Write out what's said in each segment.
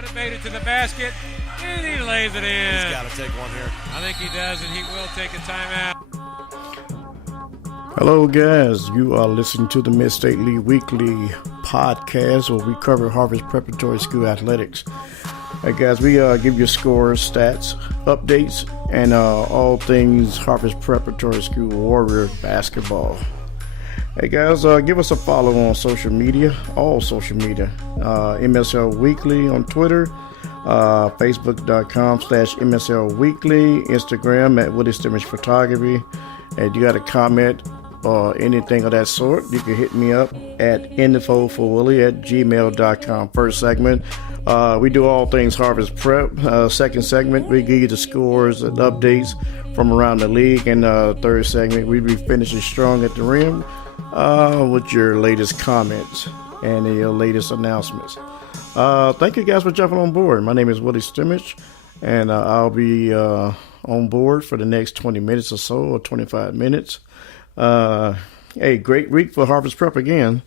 Might have made it to the basket, and he lays it in. He's got to take one here. I think he does, and he will take a timeout. Hello, guys. You are listening to the Mid-State League Weekly podcast, where we cover Harvest Preparatory School athletics. Hey, guys, we give you scores, stats, updates, and all things Harvest Preparatory School Warrior basketball. Hey, guys, give us a follow on social media, all social media. MSL Weekly on Twitter, Facebook.com/MSL Weekly, Instagram at Woody Stimmage Photography. And you got a comment or anything of that sort, you can hit me up at infoforwilly@gmail.com. First segment, we do all things Harvest Prep. Second segment, we give you the scores and updates from around the league. And third segment, we be finishing strong at the rim with your latest comments and your latest announcements. Thank you guys for jumping on board. My name is Woody Stimmage, and I'll be on board for the next 20 minutes or so, or 25 minutes. Hey, great week for Harvest Prep again,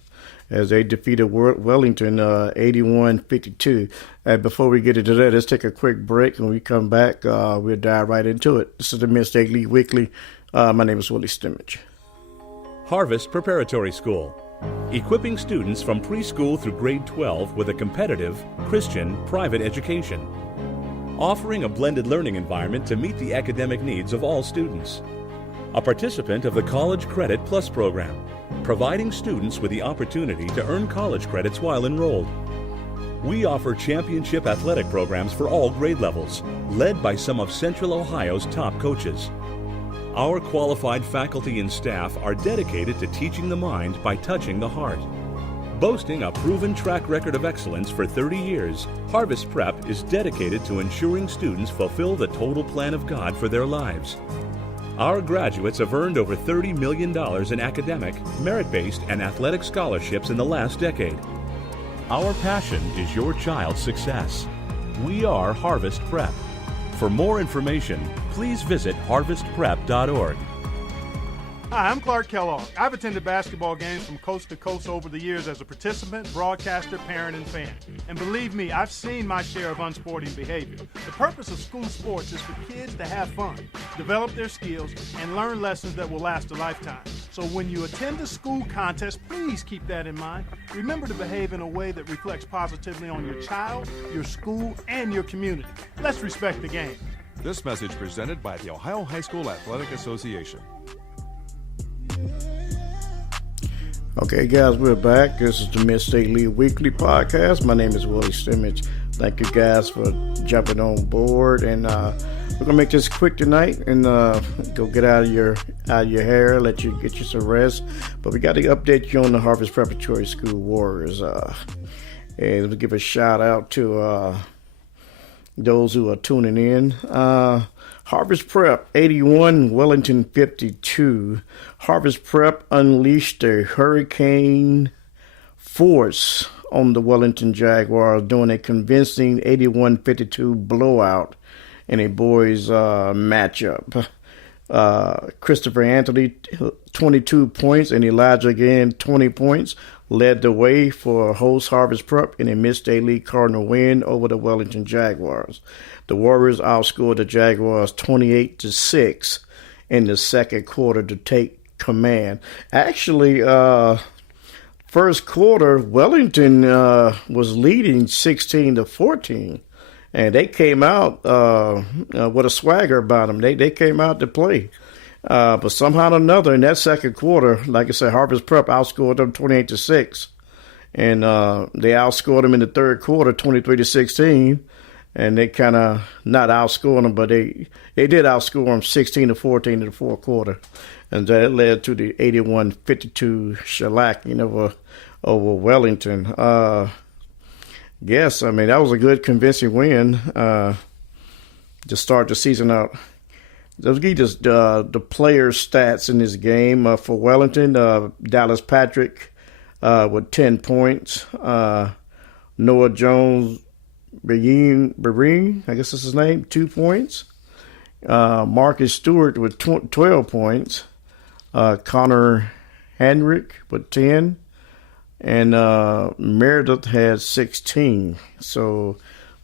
as they defeated Wellington 81-52. And before we get into that, let's take a quick break. When we come back, we'll dive right into it. This is the Mid-State League Weekly. My name is Willie Stimmage. Harvest Preparatory School, equipping students from preschool through grade 12 with a competitive, Christian, private education. Offering a blended learning environment to meet the academic needs of all students. A participant of the College Credit Plus program, providing students with the opportunity to earn college credits while enrolled. We offer championship athletic programs for all grade levels, led by some of Central Ohio's top coaches. Our qualified faculty and staff are dedicated to teaching the mind by touching the heart. Boasting a proven track record of excellence for 30 years, Harvest Prep is dedicated to ensuring students fulfill the total plan of God for their lives. Our graduates have earned over $30 million in academic, merit-based, and athletic scholarships in the last decade. Our passion is your child's success. We are Harvest Prep. For more information, please visit harvestprep.org. Hi, I'm Clark Kellogg. I've attended basketball games from coast to coast over the years as a participant, broadcaster, parent, and fan. And believe me, I've seen my share of unsporting behavior. The purpose of school sports is for kids to have fun, develop their skills, and learn lessons that will last a lifetime. So when you attend a school contest, please keep that in mind. Remember to behave in a way that reflects positively on your child, your school, and your community. Let's respect the game. This message presented by the Ohio High School Athletic Association. Okay, guys, we're back. This is the Mid-State League Weekly podcast. My name is Willie Stimmage. Thank you guys for jumping on board, and we're gonna make this quick tonight and go get out of your hair, let you get you some rest. But we got to update you on the Harvest Preparatory School Warriors. And let's give a shout out to those who are tuning in. Harvest Prep 81, Wellington 52. Harvest Prep unleashed their hurricane force on the Wellington Jaguars, doing a convincing 81-52 blowout in a boys matchup. Christopher Anthony, 22 points, and Elijah again, 20 points, led the way for host Harvest Prep in a Mid-State League Cardinal win over the Wellington Jaguars. The Warriors outscored the Jaguars 28-6 in the second quarter to take command. Actually, first quarter, Wellington was leading 16-14, and they came out with a swagger about them. They came out to play. But somehow or another, in that second quarter, like I said, Harvest Prep outscored them 28-6. And they outscored them in the third quarter 23-16. And they kind of not outscored them, but they did outscore them 16-14 in the fourth quarter. And that led to the 81-52 shellacking over Wellington. Yes, I mean, that was a good, convincing win to start the season out. Let's give you the player stats in this game. For Wellington, Dallas Patrick with 10 points. Noah Jones, Bereen, I guess that's his name, 2 points. Marcus Stewart with 12 points. Connor Henrik with 10. And Meredith had 16. So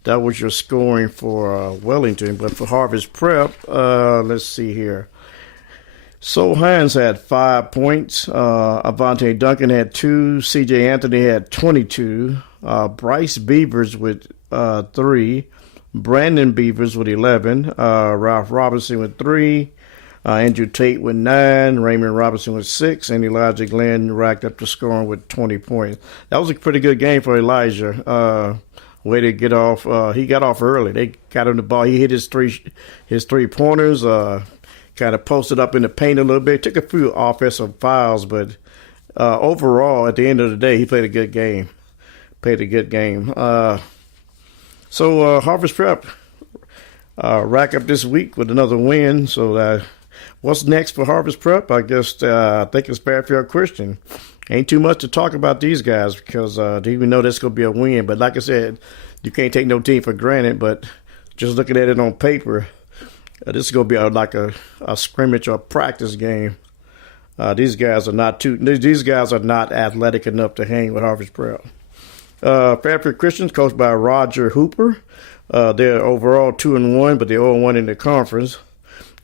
That was your scoring for Wellington. But for Harvest Prep, let's see here. So Hines had 5 points. Avante Duncan had 2. C.J. Anthony had 22. Bryce Beavers with 3. Brandon Beavers with 11. Ralph Robinson with 3. Andrew Tate with 9. Raymond Robinson with 6. And Elijah Glenn racked up the scoring with 20 points. That was a pretty good game for Elijah. Way to get off. He got off early. They got him the ball. He hit his three pointers. Kind of posted up in the paint a little bit. Took a few offensive fouls, but overall, at the end of the day, he played a good game. So Harvest Prep rack up this week with another win. So what's next for Harvest Prep? I guess I think it's Fairfield Christian. Ain't too much to talk about these guys because they even know this going to be a win. But like I said, you can't take no team for granted. But just looking at it on paper, this is going to be like a scrimmage or a practice game. These guys are not athletic enough to hang with Harvest Prep. Fairfield Christians, coached by Roger Hooper. They're overall 2-1, but they're 0-1 in the conference.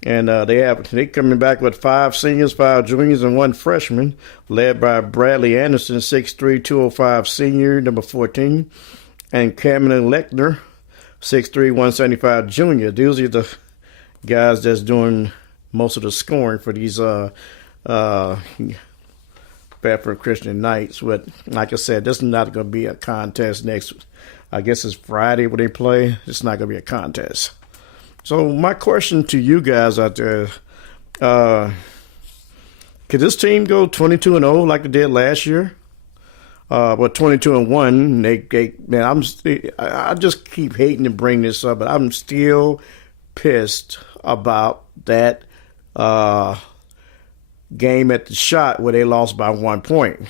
And they coming back with 5 seniors, 5 juniors, and 1 freshman, led by Bradley Anderson, 6'3", 205 senior, number 14, and Cameron Lechner, 6'3", 175 junior. These are the guys that's doing most of the scoring for these Fairfield Christian Knights. But like I said, this is not going to be a contest next. I guess it's Friday when they play. It's not going to be a contest. So my question to you guys out there, could this team go 22-0 like they did last year? But 22-1, I just keep hating to bring this up, but I'm still pissed about that game at the shot where they lost by 1 point.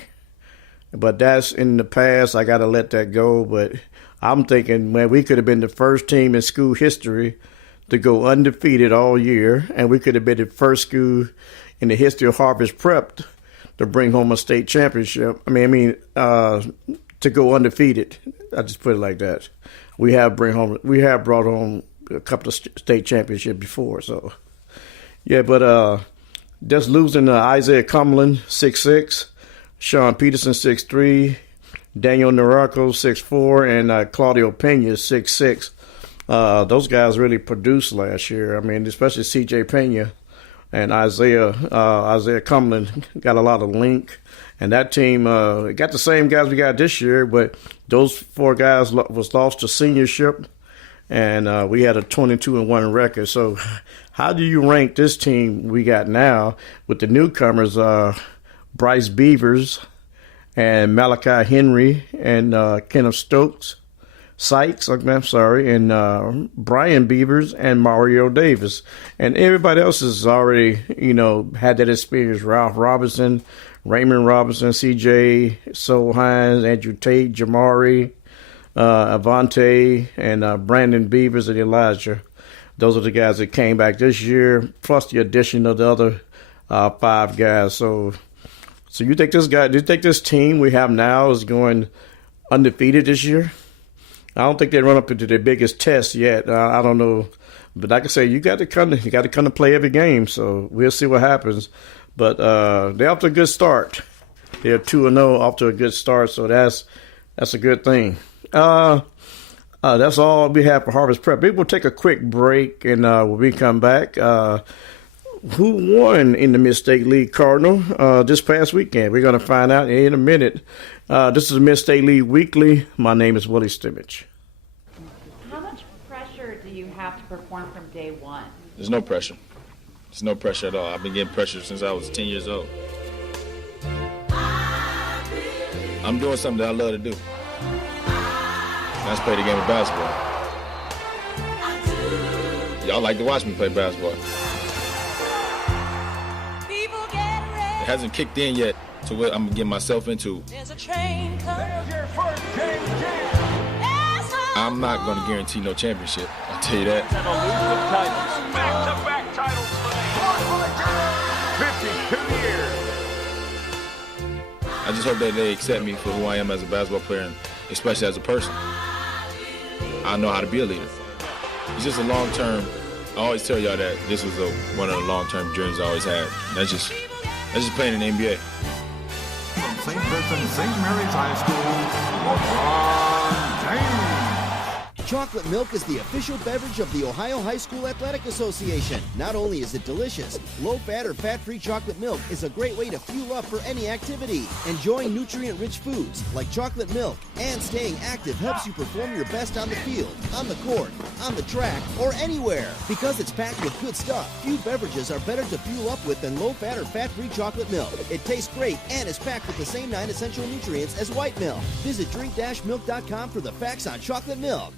But that's in the past. I got to let that go. But I'm thinking, man, we could have been the first team in school history to go undefeated all year, and we could have been the first school in the history of Harvest Prep to bring home a state championship. To go undefeated. I just put it like that. We have brought home a couple of state championships before. So, yeah, but just losing Isaiah Cumberland, 6'6", Sean Peterson, 6'3", Daniel Narako, 6'4", and Claudio Pena, 6'6". Those guys really produced last year. Especially C.J. Pena and Isaiah Cumberland got a lot of link. And that team got the same guys we got this year, but those 4 guys was lost to seniorship, and we had a 22-1 record. So how do you rank this team we got now with the newcomers, Bryce Beavers and Malachi Henry and Kenneth Sykes, and Brian Beavers and Mario Davis. And everybody else has already, had that experience. Ralph Robinson, Raymond Robinson, C.J. Soul Hines, Andrew Tate, Jamari, Avante, and Brandon Beavers and Elijah. Those are the guys that came back this year, plus the addition of the other 5 guys. So you think this team we have now is going undefeated this year? I don't think they run up into their biggest test yet. I don't know, but like I say, you got to come to play every game. So we'll see what happens. But they're off to a good start. They're 2-0 off to a good start. So that's a good thing. That's all we have for Harvest Prep. Maybe we'll take a quick break, and when we come back, who won in the Mid-State League Cardinal this past weekend? We're going to find out in a minute. This is the Mid-State League Weekly. My name is Willie Stimmich. How much pressure do you have to perform from day one? There's no pressure. There's no pressure at all. I've been getting pressure since I was 10 years old. I'm doing something that I love to do. That's play the game of basketball. Y'all like to watch me play basketball. It hasn't kicked in yet to what I'm getting myself into. I'm not going to guarantee no championship. I'll tell you that. Back-to-back titles for 52 years. I just hope that they accept me for who I am as a basketball player and especially as a person. I know how to be a leader. It's just a long-term. I always tell y'all that this was one of the long-term dreams I always had. That's just playing in the NBA. From St. Vincent St. Mary's High School, LeBron James. Chocolate milk is the official beverage of the Ohio High School Athletic Association. Not only is it delicious, low-fat or fat-free chocolate milk is a great way to fuel up for any activity. Enjoying nutrient-rich foods like chocolate milk and staying active helps you perform your best on the field, on the court, on the track, or anywhere. Because it's packed with good stuff, few beverages are better to fuel up with than low-fat or fat-free chocolate milk. It tastes great and is packed with the same 9 essential nutrients as white milk. Visit drink-milk.com for the facts on chocolate milk.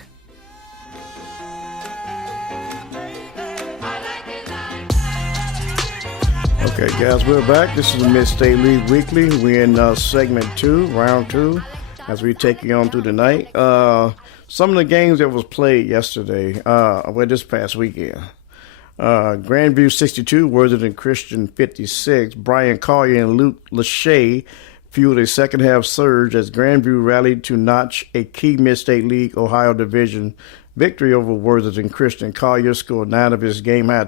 Okay, guys, we're back. This is the Mid-State League Weekly. We're in segment 2, round 2, as we take you on through the night. Some of the games that was played yesterday, this past weekend. Grandview 62, Worthington Christian 56. Brian Collier and Luke Lachey fueled a second-half surge as Grandview rallied to notch a key Mid-State League Ohio Division victory over Worthington Christian. Collier scored 9 of his game-high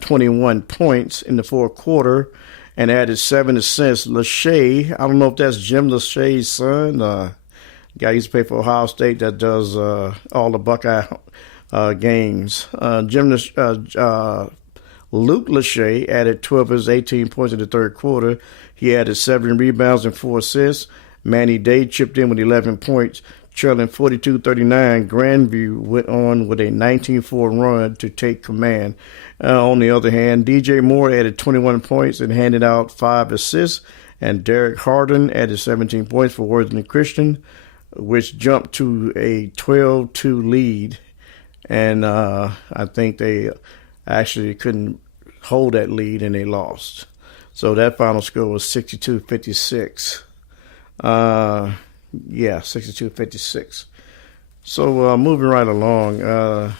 21 points in the fourth quarter and added 7 assists. Lachey, I don't know if that's Jim Lachey's son, guy used to play for Ohio State that does all the Buckeye games. Luke Lachey added 12 of his 18 points in the third quarter. He added 7 rebounds and 4 assists. Manny Day chipped in with 11 points. Trailing 42-39, Grandview went on with a 19-4 run to take command. On the other hand, DJ Moore added 21 points and handed out 5 assists, and Derek Harden added 17 points for Worthington Christian, which jumped to a 12-2 lead. And I think they actually couldn't hold that lead, and they lost. So that final score was 62-56. 62-56. So moving right along,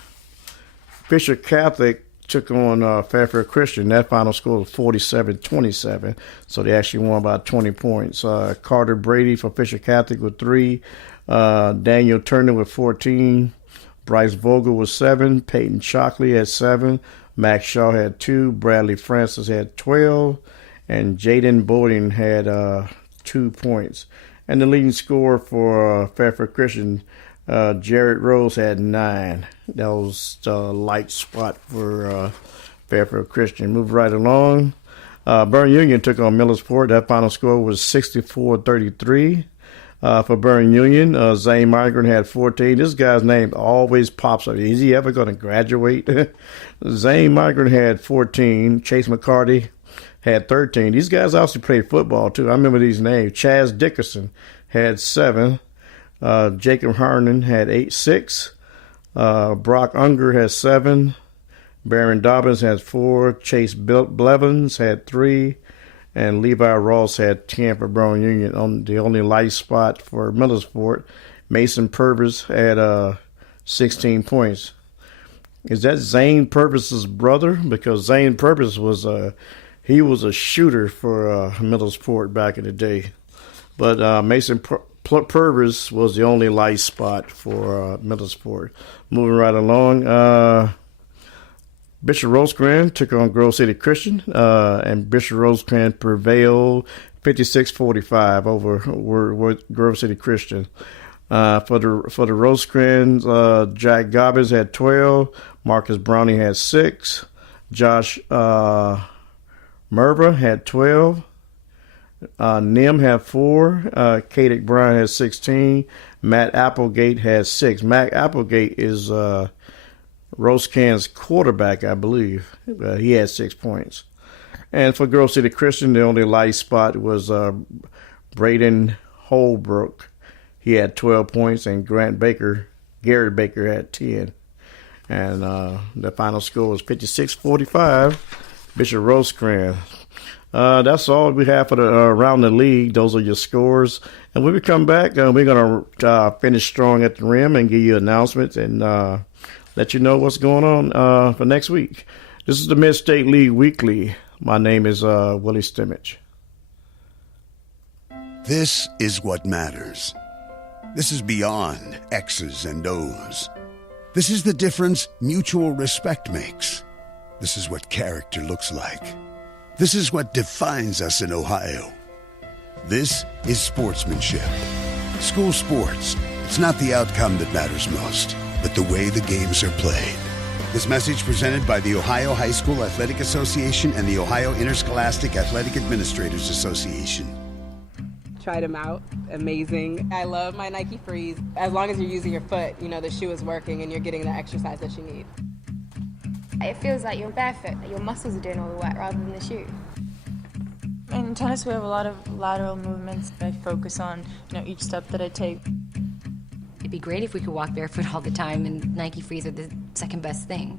Fisher Catholic took on Fairfield Christian. That final score was 47-27. So they actually won by 20 points. Carter Brady for Fisher Catholic with 3. Daniel Turner with 14. Bryce Vogel with 7. Peyton Shockley had 7. Max Shaw had 2. Bradley Francis had 12. And Jaden Bowden had 2 points. And the leading scorer for Fairfield Christian, Jared Rose, had 9. That was the light spot for Fairfield Christian. Move right along. Burn Union took on Millersport. That final score was 64-33 for Burn Union. Zane Migrant had 14. This guy's name always pops up. Is he ever going to graduate? Zane Migrant had 14. Chase McCarty had 13. These guys also played football, too. I remember these names. Chaz Dickerson had 7. Jacob Harnan had 6. Brock Unger has 7. Baron Dobbins has 4. Chase Blevins had 3. And Levi Ross had 10 for Brown Union. On the only light spot for Millersport, Mason Purvis had 16 points. Is that Zane Purvis's brother? Because Zane Purvis was he was a shooter for Millersport back in the day. But Mason Purvis was the only light spot for Millersport. Moving right along, Bishop Rosecrans took on Grove City Christian, and Bishop Rosecrans prevailed 56-45 over Grove City Christian. For the Rosecrans, Jack Gobbins had 12, Marcus Browning had 6, Josh Merva had 12, Nim had 4, Kadick Brown had 16, Matt Applegate had 6. Matt Applegate is Rosecrans' quarterback, I believe. He had 6 points. And for Grove City Christian, the only light spot was Braden Holbrook. He had 12 points, and Gary Baker had 10. And the final score was 56-45, Bishop Rosecrans. That's all we have for the around the league. Those are your scores. And when we come back, we're going to finish strong at the rim and give you announcements and let you know what's going on for next week. This is the Mid-State League Weekly. My name is Willie Stimmich. This is what matters. This is beyond X's and O's. This is the difference mutual respect makes. This is what character looks like. This is what defines us in Ohio. This is sportsmanship. School sports, it's not the outcome that matters most, but the way the games are played. This message presented by the Ohio High School Athletic Association and the Ohio Interscholastic Athletic Administrators Association. Tried them out. Amazing. I love my Nike Freeze. As long as you're using your foot, you know, the shoe is working and you're getting the exercise that you need. It feels like you're barefoot, that your muscles are doing all the work rather than the shoe. In tennis, we have a lot of lateral movements. I focus on, each step that I take. It'd be great if we could walk barefoot all the time, and Nike Freeze are the second best thing.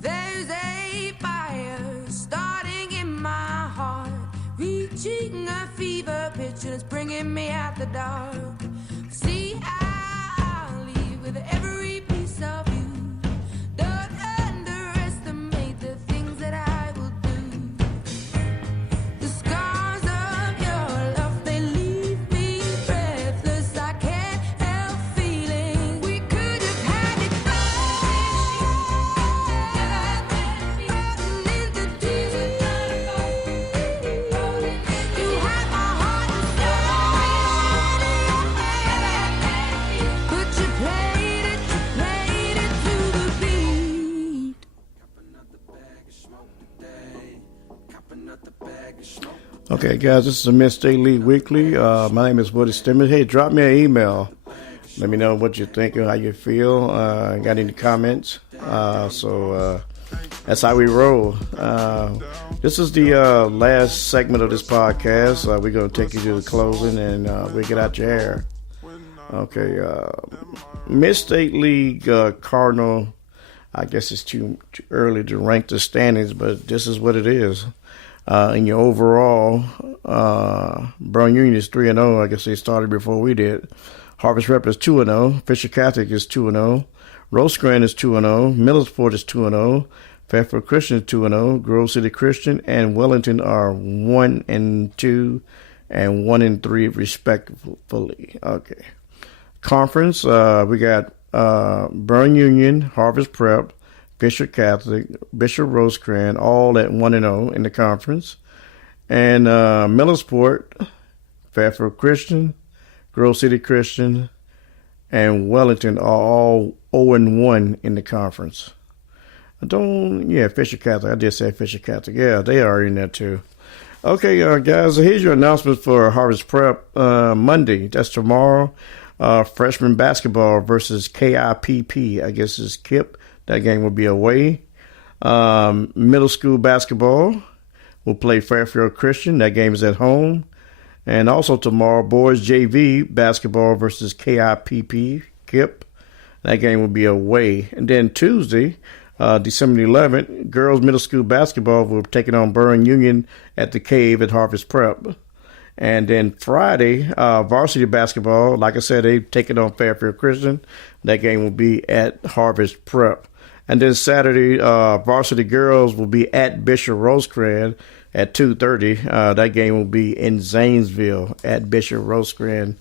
There's a fire starting in my heart, reaching a fever pitch, and it's bringing me out the dark. See, I'll leave with every piece of you. Don't underestimate the things that I will do. The scars of your love, they leave me breathless. I can't help feeling we could have had it all. In the deep, you had my heart and soul, but you played it to the beat. Okay, guys, this is the Mid-State League Weekly. My name is Woody Stimmons. Hey, drop me an email. Let me know what you're thinking, how you feel. Got any comments? So that's how we roll. This is the last segment of this podcast. We're going to take you to the closing, and we'll get out your hair. Okay, Mid-State League Cardinal, I guess it's too early to rank the standings, but this is what it is. In your overall, Brown Union is 3-0. I guess they started before we did. Harvest Rep is 2-0. Fisher Catholic is 2-0. Rosecrans is 2-0. Millersport is 2-0. Fairfield Christian is 2-0. Grove City Christian and Wellington are 1-2 and 1-3 respectively. Okay. Conference, we got Burn Union, Harvest Prep, Fisher Catholic, Bishop Rosecrans, all at 1-0 in the conference. And Millersport, Fairfield Christian, Grove City Christian, and Wellington are all 0-1 in the conference. Fisher Catholic. I did say Fisher Catholic. Yeah, they are in there too. Okay, guys, here's your announcement for Harvest Prep Monday. That's tomorrow. Freshman basketball versus KIPP. I guess it's KIP. That game will be away. Middle school basketball will play Fairfield Christian. That game is at home. And also tomorrow, boys JV basketball versus KIPP, KIP. That game will be away. And then Tuesday, December 11th, girls middle school basketball will be taking on Burn Union at the Cave at Harvest Prep. And then Friday, varsity basketball, like I said, they've taken on Fairfield Christian. That game will be at Harvest Prep. And then Saturday, varsity girls will be at Bishop Rosecrans at 2:30. That game will be in Zanesville at Bishop Rosecrans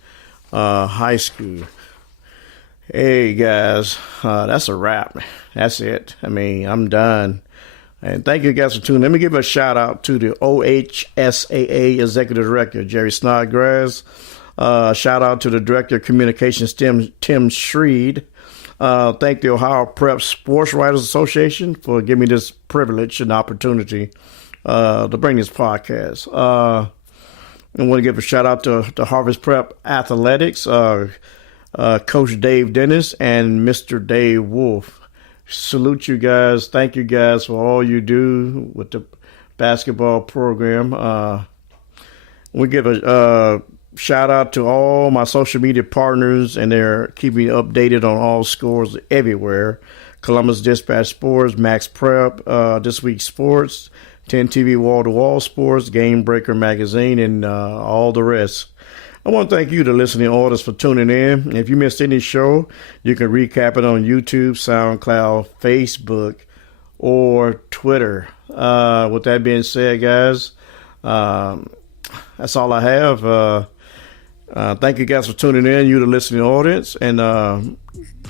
High School. Hey, guys, that's a wrap. That's it. I mean, I'm done. And thank you guys for tuning in. Let me give a shout out to the OHSAA Executive Director, Jerry Snodgrass. Shout out to the Director of Communications, Tim Schreed. Thank the Ohio Prep Sports Writers Association for giving me this privilege and opportunity to bring this podcast. I want to give a shout out to Harvest Prep Athletics, Coach Dave Dennis and Mr. Dave Wolf. Salute you guys. Thank you guys for all you do with the basketball program. We give a shout out to all my social media partners, and they're keeping me updated on all scores everywhere. Columbus Dispatch Sports, Max Prep, This Week Sports, 10 TV Wall to Wall Sports, Game Breaker Magazine, and all the rest. I want to thank you, the listening audience, for tuning in. If you missed any show, you can recap it on YouTube, SoundCloud, Facebook, or Twitter. With that being said, guys, that's all I have. Thank you guys for tuning in, you the listening audience. And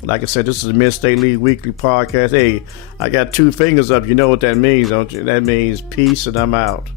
like I said, this is the Mid-State League Weekly Podcast. Hey, I got 2 fingers up. You know what that means, don't you? That means peace, and I'm out.